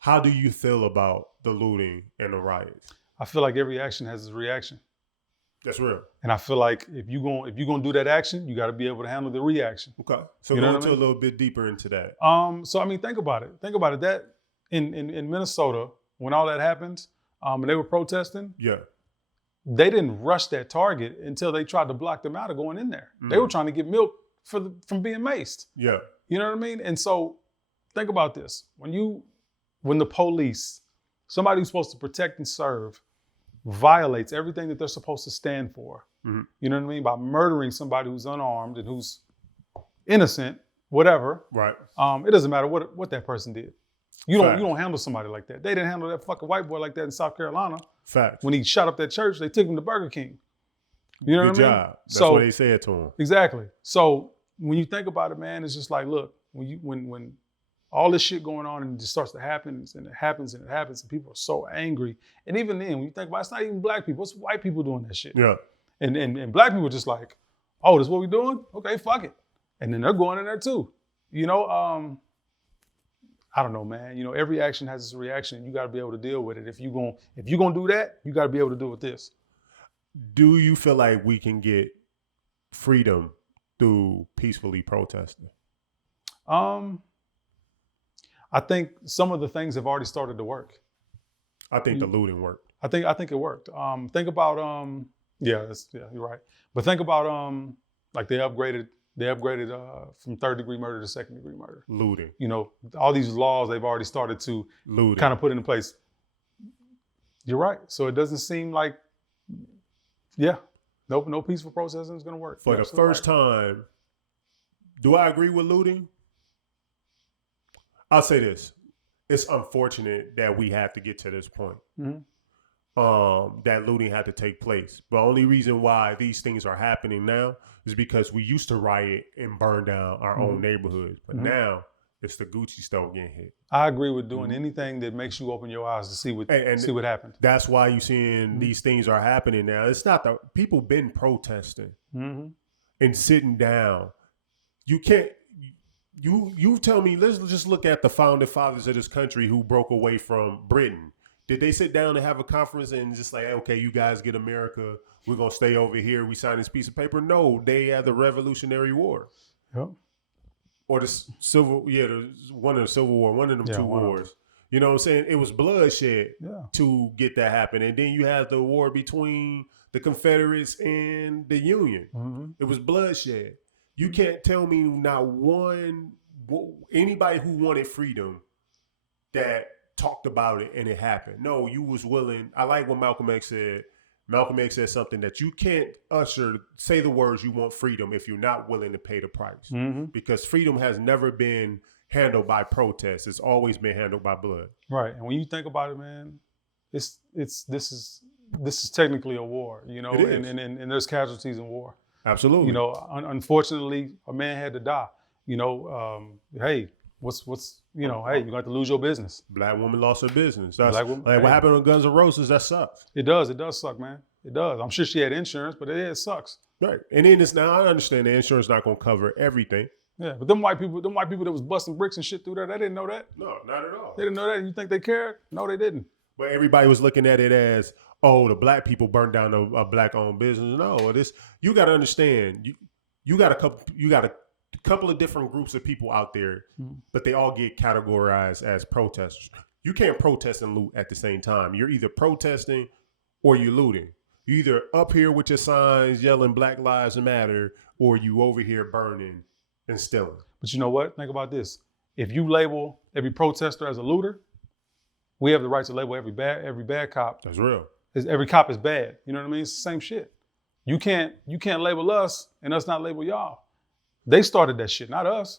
How do you feel about the looting and the riots? I feel like every action has its reaction. That's real. And I feel like if you're gonna do that action, you got to be able to handle the reaction. Okay. So You go know what into I mean? a little bit deeper into that. So I mean, think about it. Think about it. That in Minnesota, when all that happened, and they were protesting, Yeah. they didn't rush that target until they tried to block them out of going in there. They were trying to get milk from being maced. Yeah. You know what I mean? And so think about this. When the police, somebody who's supposed to protect and serve, violates everything that they're supposed to stand for, you know what I mean? By murdering somebody who's unarmed and who's innocent, whatever. Right. It doesn't matter what that person did. You Facts. don't handle somebody like that. They didn't handle that fucking white boy like that in South Carolina. Facts. When he shot up that church, they took him to Burger King. You know Good what I mean? job. That's what they said to him. Exactly. So when you think about it, man, it's just like, look, when all this shit going on and it just starts to happen and it happens and it happens and people are so angry. And even then, when you think about it, it's not even black people, it's white people doing that shit. Yeah. And black people are just like, oh, this is what we doing? Okay, fuck it. And then they're going in there too. You know, I don't know, man. You know, every action has its reaction and you gotta be able to deal with it. If you're gonna do that, you gotta be able to deal with this. Do you feel like we can get freedom through peacefully protesting? I think some of the things have already started to work. I think the looting worked. I think it worked. Think about you're right. But think about like they upgraded from third degree murder to second degree murder. Looting. You know, all these laws they've already started to Looting. kind of put into place. You're right. So it doesn't seem like, no peaceful protesting is going to work. For the first time, do I agree with looting? I'll say this. It's unfortunate that we have to get to this point. That looting had to take place. But the only reason why these things are happening now is because we used to riot and burn down our own neighborhoods. But now it's the Gucci store getting hit. I agree with doing anything that makes you open your eyes to see what happened. That's why you're seeing these things are happening now. It's not the people been protesting and sitting down. You can't. You tell me, let's just look at the founding fathers of this country who broke away from Britain. Did they sit down and have a conference and just like, okay, you guys get America, we're going to stay over here, we sign this piece of paper? No, they had the Revolutionary War. Yep. Or one of the Civil War, one of them two wars. You know what I'm saying? It was bloodshed to get that happen. And then you had the war between the Confederates and the Union. It was bloodshed. You can't tell me not anybody who wanted freedom that talked about it and it happened. No, you was willing. I like what Malcolm X said. Malcolm X said something that you can't say the words you want freedom if you're not willing to pay the price. Because freedom has never been handled by protest. It's always been handled by blood. Right. And when you think about it, man, this is technically a war, you know, and there's casualties in war. Absolutely. You know, unfortunately, a man had to die. You know, hey, what's you know, hey, you got to lose your business. Black woman lost her business. That's Black woman, what happened on Guns N' Roses. That sucks. It does suck, man. It does. I'm sure she had insurance, but it sucks. Right. And then now I understand the insurance not gonna cover everything. Yeah, but them white people that was busting bricks and shit through there, they didn't know that. No, not at all. They didn't know that. You think they cared? No, they didn't. But everybody was looking at it as, oh, the black people burned down a black-owned business. No, you got to understand. You got a couple of different groups of people out there, but they all get categorized as protesters. You can't protest and loot at the same time. You're either protesting or you're looting. You either up here with your signs yelling Black Lives Matter, or you over here burning and stealing. But you know what? Think about this. If you label every protester as a looter, we have the right to label every bad cop. That's real. Every cop is bad. You know what I mean? It's the same shit. You can't label us and us not label y'all. They started that shit, not us.